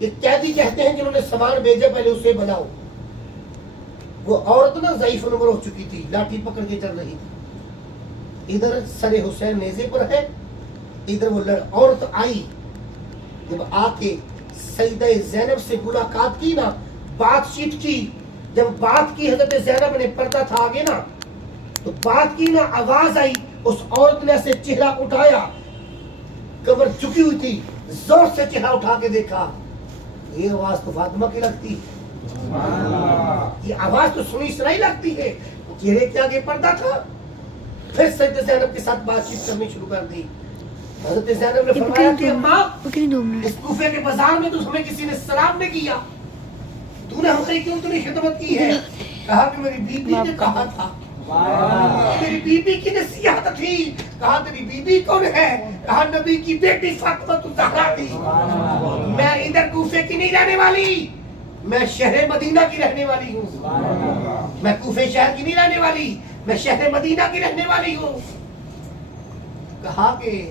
یہ قیدی کہتے ہیں جنہوں نے سامان بھیجا پہلے اسے بناؤ. وہ عورت نا ضعیف العمر ہو چکی تھی, لاٹھی پکڑ کے چل رہی تھی. ادھر سر حسین نیزے پر ہے, ادھر وہ عورت آئی. جب آ کے سیدہ زینب سے ملاقات کی نا, بات چیت کی, جب بات کی حضرت زینب نے پردہ تھا آگے نا, تو بات کی نا, آواز آئی, اس عورت نے ایسے چہرہ اٹھایا, کمر جھکی ہوئی تھی, زور سے چہرہ اٹھا کے دیکھا, یہ آواز تو فاطمہ کی لگتی ہے, یہ آواز تو سنی سنائی لگتی ہے. چہرے کے آگے پردہ تھا. پھر سیدہ زینب کے ساتھ بات چیت کرنی شروع کر دی. حضرت زینب نے فرمایا کہ اماں, اس کوفے کے بازار میں تو ہمیں کسی نے سلام نہیں کیا, تو نے ہماری کیوں اتنی خدمت کی ہے؟ کہا کہ میری بیوی نے کہا تھا, میری بیوی کی نصیحت تھی. کہا تیری بیوی کون ہے؟ کہا نبی کی بیٹی فاطمہ الزہرا تھی. میں ادھر کوفے کی نہیں رہنے والی, میں شہر مدینہ کی رہنے والی ہوں. میں کوفے شہر کی نہیں رہنے والی, میں شہر مدینہ کی رہنے والی ہوں. کہا کہ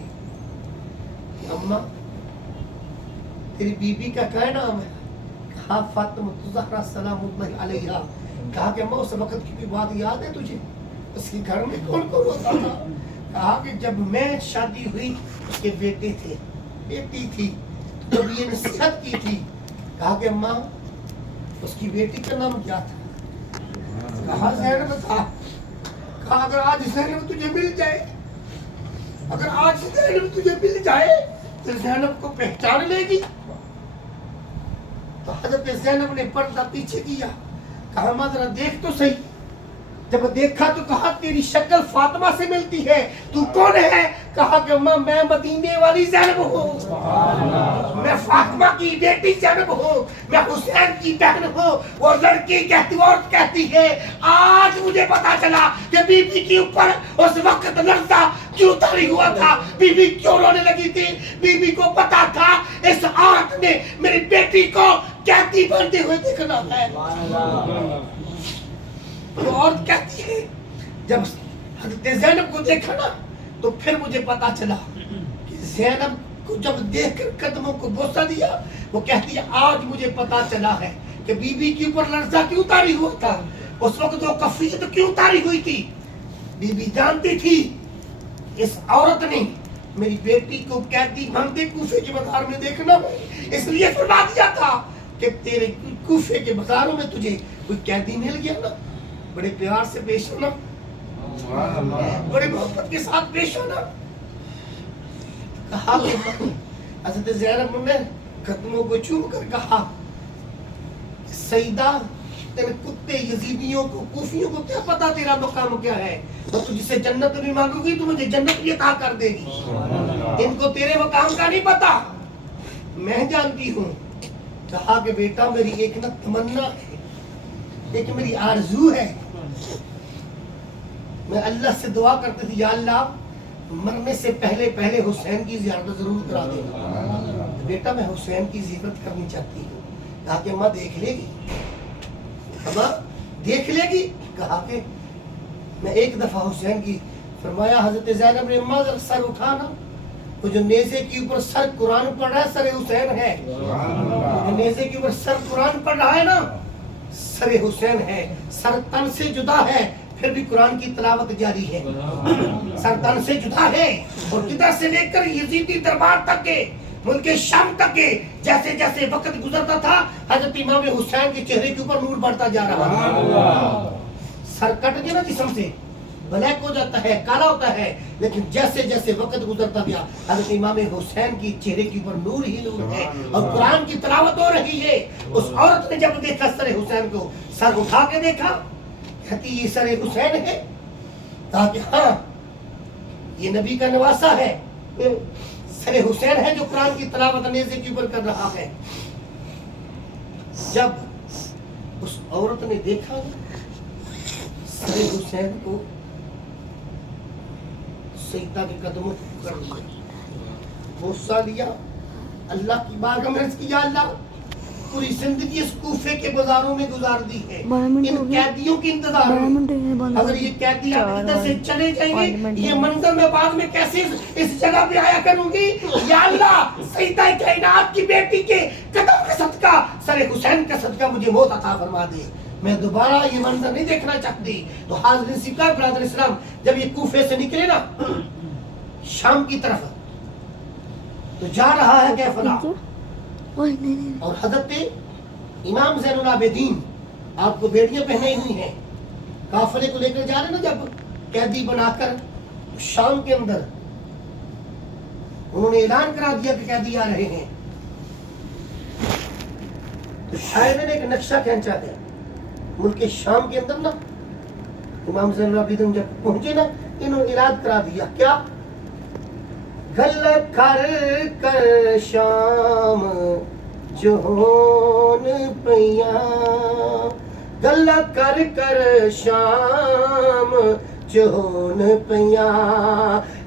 اماں تیری بیوی کا کیا نام ہے؟ کہا فاطمہ الزہرا سلام اللہ علیہا. کہا کہ اماں اس وقت کی بھی بات یاد ہے تجھے؟ اس کے گھر میں کون کون ہوتا تھا؟ کہا کہ جب میں شادی ہوئی اس کے بیٹے تھے, بیٹی تھی, جب یہ نصیحت کی تھی. کہا کہ اماں اس کی بیٹی کا نام کیا تھا؟ کہا زینب تھا. کہا اگر آج زینب تجھے مل جائے, اگر آج زینب تجھے مل جائے تو زینب کو پہچان لے گی. تو حضرت زینب نے پردہ پیچھے کیا. کہا ماں ذرا دیکھ تو صحیح. جب دیکھا تو کہا تیری شکل فاطمہ سے ملتی ہے, تو کون ہے؟ کہا کہ ماں میں مدینے والی زینب ہوں, میں فاطمہ کی بیٹی زینب ہوں, میں حسین کی بہن ہوں. وہ لڑکی کہتی, عورت کہتی ہے آج مجھے پتا چلا کہ بی بی کے اوپر اس وقت لرزہ کیوں طاری ہوا تھا, بی بی کیوں رونے لگی تھی. بی بی کو پتا تھا اس عورت نے میری بیٹی کو قیدی بنتے ہوئے دیکھنا ہے. وہ عورت کہتی ہے جب حضرت زینب کو دیکھا نا تو پھر مجھے پتا چلا کہ زینب کو جب دیکھ کر قدموں کو بوسہ دیا, وہ کہتی ہے آج مجھے پتا چلا ہے کہ بی بی کے اوپر لرزہ کیوں طاری ہوا تھا, اس وقت وہ کفیت کیوں طاری ہوئی تھی. بی بی جانتی تھی اس عورت نے میری بیٹی کو قیدی بنتے کوفے کے بازار میں دیکھنا, اس لیے فرما دیا تھا کہ تیرے کوفے کے بازاروں میں تجھے کوئی قیدی مل گیا نا, بڑے پیار سے پیش ہونا, بڑے محبت کے ساتھ پیش ہونا. کہا حضرت زینب نے قدموں کو چوم کر کہا سیدہ تیرے کتے یزیدیوں کو, کوفیوں کو کیا پتا تیرا مقام کیا ہے؟ تو تجھ سے جنت بھی مانگو گی تو مجھے جنت بھی عطا کر دے گی. ان کو تیرے مقام کا نہیں پتا, میں جانتی ہوں. کہا کہ بیٹا میری ایک نہ تمنا ہے, ایک میری آرزو ہے. میں اللہ سے دعا کرتی تھی یا اللہ مرنے سے پہلے پہلے حسین کی زیارت ضرور کرا دے. بیٹا میں حسین کی زیارت کرنی چاہتی ہوں. کہا کہ ماں دیکھ لے گی, ماں دیکھ لے گی. کہا کہ میں ایک دفعہ حسین کی. فرمایا حضرت زینب نے ماں ذرا سر اٹھانا, وہ جو نیزے کے اوپر سر قرآن پڑھ رہا ہے سر حسین ہے. جو نیزے کے اوپر سر قرآن پڑھ رہا ہے نا سر حسین ہے. سر تن سے جدا ہے پھر بھی قرآن کی تلاوت جاری ہے. سر تن سے جدا ہے اور کدھر سے لے کر یزیدی دربار تک کے, ملک شام تک کے, جیسے جیسے وقت گزرتا تھا حضرت امام حسین کے چہرے کے اوپر نور بڑھتا جا رہا تھا. سر کٹ گیا نا جسم سے, بلیک ہو جاتا ہے, کالا ہوتا ہے, لیکن جیسے جیسے وقت گزرتا گیا حضرت امام حسین کی چہرے کے اوپر نور ہی نور ہے اور قرآن کی تلاوت ہو رہی ہے. اس عورت نے جب دیکھا سر حسین کو, سر اٹھا کے دیکھا, کہتی یہ سر حسین ہے؟ کہا کہ ہاں یہ نبی کا نواسا ہے, سر حسین ہے جو قرآن کی تلاوت نیزے کے اوپر کر رہا ہے. جب اس عورت نے دیکھا سر حسین کو, سیدہ کے قدموں کو کر لیا, غصہ لیا, اللہ کی بارگاہ میں عرض کیا اللہ پوری زندگی اس کوفے کے بازاروں میں گزار دی ہے ان قیدیوں کے انتظار میں. اگر یہ قیدی ادھر سے چلے جائیں گے یہ منظر میں بعد میں کیسے اس جگہ پہ آیا کروں گی. یا اللہ سیدہ کائنات کی بیٹی کے قدم کے सर हुसैन का सदका मुझे मौत अता फरमा दे, मैं दोबारा ये मंजर नहीं देखना चाहती। तो हाज़िरीन सिक्का ब्रदर इस्लाम, जब ये कूफे से निकले ना शाम की तरफ, तो जा रहा है कैफला, और हजरत इमाम ज़ैनुल आबिदीन आपको बेड़ियां पहने हुई हैं, काफिले को लेकर जा रहे ना जब कैदी बनाकर, शाम के अंदर उन्होंने ऐलान करा दिया कि कैदी आ रहे हैं। तो शायद ने एक नक्शा खींचा था मुल्क शाम के अंदर ना, इमाम ज़ैनुल आबिदीन जब पहुंचे ना, इन्होंने ऐलान करा दिया क्या, गल कर कर शाम जोन पिया, गल कर कर शाम जोन पिया,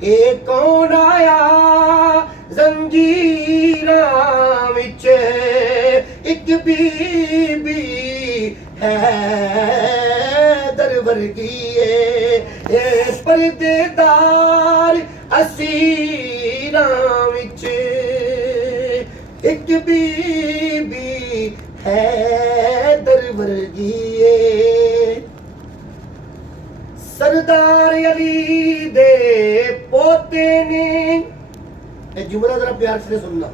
ए कौन आया जंजीरा विच, एक बीबी है दर वर्गी ए पर्देदार असीरा विच, एक बीबी है दर वर्गी सरदार अली दे पोते ने, ये जुमला जरा प्यार से सुनना,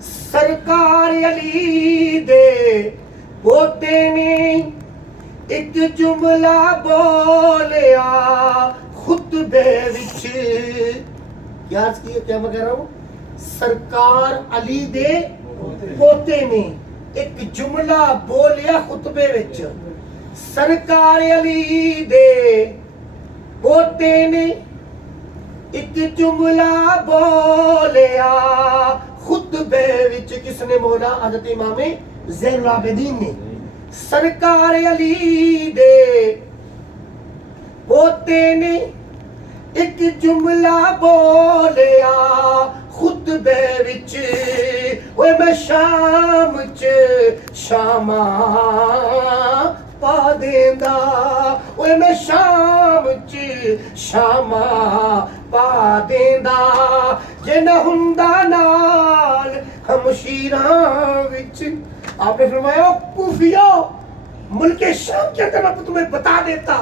सरकार अली दे पोते ने एक जुमला बोलिया खुतबे विच, याद कीजिए क्या मैं कह रहा हूँ, सरकार अली दे पोते ने एक जुमला बोलिया खुतबे विच, सरकार अली दे पोते ने एक जुमला बोलिया खुतबे विच, किसने बोला, हज़रत इमाम ज़ैनुल आबिदीन ने, सरकार अली दे पोते ने एक जुमला बोलिया खुतबे विच, ओए मैं शाम च शामा पा देंदा, ओए मैं शाम च शामा पा देंदा, जे न हुंदा नाल हमशीरां विच। आपने फरमाया कूफिया मुल्क शाम के अंदर मैं तुम्हें बता देता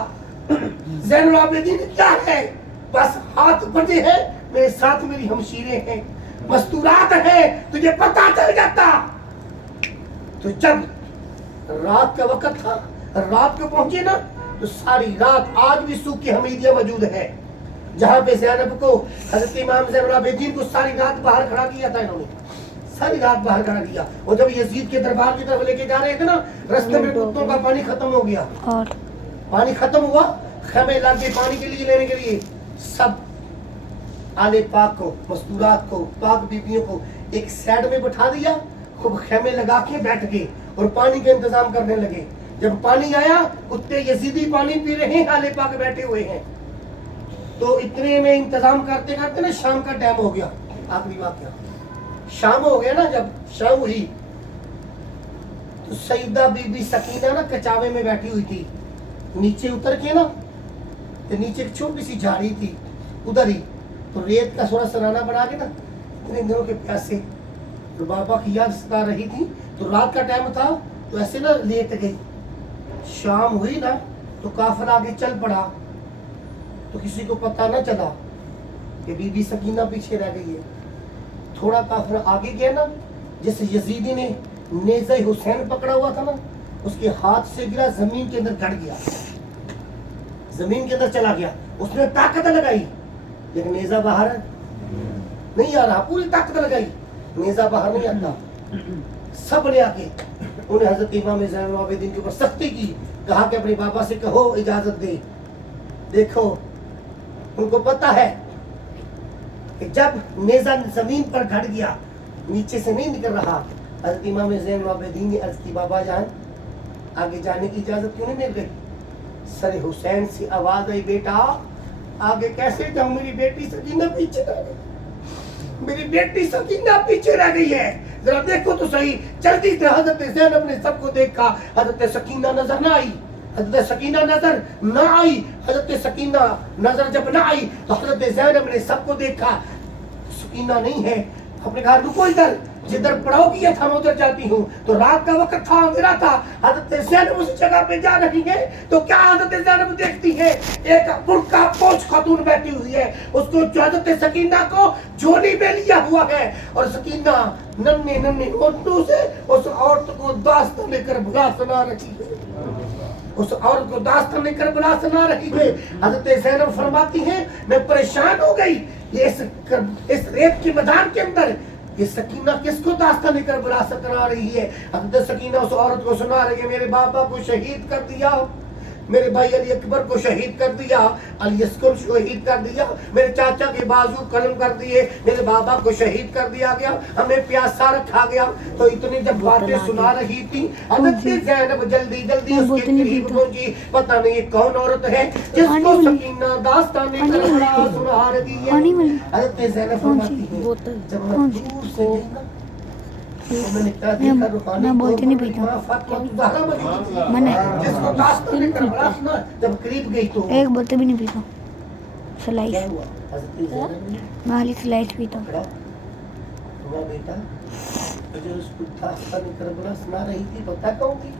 ज़ैनुल आबिदीन क्या है, बस हाथ बंधे हैं, मेरे साथ मेरी हमशीरें हैं, मस्तूरात है, तुझे पता चल जाता। तो जब रात का वक्त था, रात को पहुंचे ना, तो सारी रात आज भी सूख की हमीदिया मौजूद है, जहां पे ज़ैनब को, हज़रत इमाम ज़ैनुल आबिदीन को सारी रात बाहर खड़ा किया था इन्होंने, सारी रात बाहर खड़ा किया। और जब यजीद के दरबार की तरफ लेके जा रहे थे ना, रास्ते में कुत्तों का पानी खत्म हो गया, और पानी खत्म हुआ, खेमे लागे पानी के लिए लेने के लिए, सब आले पाक को, मस्तूरात को, पाक बीबियों को एक साइड में बैठा दिया, खूब खेमे लगा के बैठ गए और पानी का इंतजाम करने लगे। जब पानी आया, कुत्ते यजीदी पानी पी रहे हैं, आले पाक बैठे हुए हैं। तो इतने में इंतजाम करते करते ना शाम का टाइम हो गया। आखिरी वाक़या शाम हो गया ना, जब शाम हुई तो सईदा बीबी सकीना ना कचावे में बैठी हुई थी, नीचे उतर के ना, तो नीचे एक छोटी सी झाड़ी थी उधर ही, तो रेत का थोड़ा सराना बना के ना, इतने दिनों के प्यासे तो बाबा की याद सता रही थी। तो रात का टाइम था, तो ऐसे ना लेट गई। शाम हुई ना, तो काफिला आगे चल पड़ा, तो किसी को पता ना चला कि बीबी सकीना पीछे रह गई है। थोड़ा काफिला आगे गया ना, जैसे यजीदी ने नेज़ा हुसैन पकड़ा हुआ था ना, उसके हाथ से गिरा, जमीन के अंदर गड़ गया, जमीन के अंदर चला गया। उसने ताकत लगाई, लेकिन नेज़ा बाहर नहीं आ रहा, पूरी ताकत लगाई, नेज़ा बाहर नहीं आता। सब ने आके उन्हें हजरत इमाम ज़ैनुल आबिदीन के ऊपर सख्ती की, कहा कि अपने बाबा से कहो इजाजत दे। देखो उनको पता है कि जब नेज़ा जमीन पर गड़ गया, नीचे से नहीं निकल रहा, हजरत इमाम ज़ैनुल आबिदीन ने अर्ज़ की, बाबा जान आगे जाने की इजाजत क्यों नहीं मिल गई? सर हुसैन से आवाज आई, बेटा आगे कैसे जाऊं, मेरी बेटी सकीना पीछे रह गई, मेरी बेटी सकीना पीछे रह गई है, जरा देखो तो सही। जल्दी से हजरत ज़ैनब ने सबको देखा, हजरत सकीना नजर ना आई, हजरत सकीना नजर ना आई, हजरत सकीना नजर जब ना आई तो हजरत ज़ैनब ने सबको देखा, सकीना नहीं है। अपने कहा रुको इधर, जिधर पड़ोगी है हम उधर जाती हूँ। तो रात का वक्त था, अंधेरा था, हजरत ज़ैनब उस जगह पे जा रही है तो क्या हजरत ज़ैनब देखती है, एक बुर्का पोश खातून बैठी हुई है, उसको जो हजरत सकीना को झोली में लिया हुआ है और सकीना नन्हे नन्हे होठों से उस औरत को दास्तान लेकर बुला सुना रही है, उस औरत को दास्तान लेकर बुला सुना रही है। हजरत ज़ैनब फरमाती है मैं परेशान हो गई, ये इस रेत के मैदान के अंदर ये सकीना किसको दास्तान लेकर बुला सुना रही है। हजरत सकीना उस औरत को सुना रही है मेरे बाबा को शहीद कर दिया, मेरे भाई अली अकबर को शहीद कर दिया, अली अस्कर को शहीद कर दिया, मेरे चाचा के बाजू कलम कर दिए, मेरे बाबा को शहीद कर दिया गया, हमें प्यासा रखा गया। तो इतनी जब बातें सुना रही थी हजरत ज़ैनब जल्दी जल्दी उसके करीब पहुंची। पता नहीं ये कौन औरत है जिसको सकीना दास्तान लेकर सुना रही है। हजरत ज़ैनब फरमाती है जब मैं दूर से देखा मैं बोलते नहीं पीता जब करीब गई तो एक बोलते भी नहीं पीता स्लाइस, मैं खाली स्लाइस पीता हूँ। बेटा मुझे उसको दास्तान करबला सुना रही थी, पता कौन थी?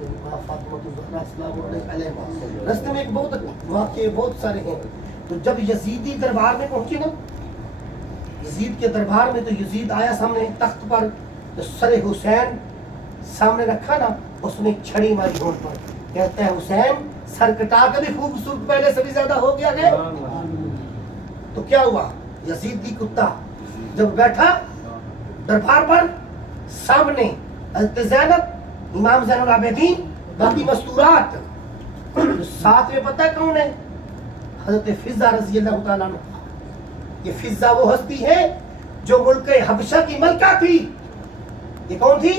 मेरी माँ फातिमा ज़हरा सलामुल्लाह अलैहा। रास्ते में एक बहुत वाक़े बहुत सारे हैं। तो जब यजीदी दरबार में पहुंचे ना, यजीद के दरबार में, तो यजीद आया सामने तख्त पर, तो सर हुसैन सामने रखा ना, उसने छड़ी मारी होंठ पर, कहता है हुसैन सर कटा के भी खूबसूरत पहले से भी ज्यादा हो गया है। तो क्या हुआ, यजीदी कुत्ता जब बैठा दरबार पर, सामने हज़रत ज़ैनब, इमाम ज़ैनुल आबिदीन, बाकी मस्तूरात, साथ में पता है कौन है? हज़रत फिज़ा रज़ी अल्लाह तआला अन्हा। ये फिज़ा वो हस्ती है जो मुल्क हबशा की मलका थी। ये कौन थी?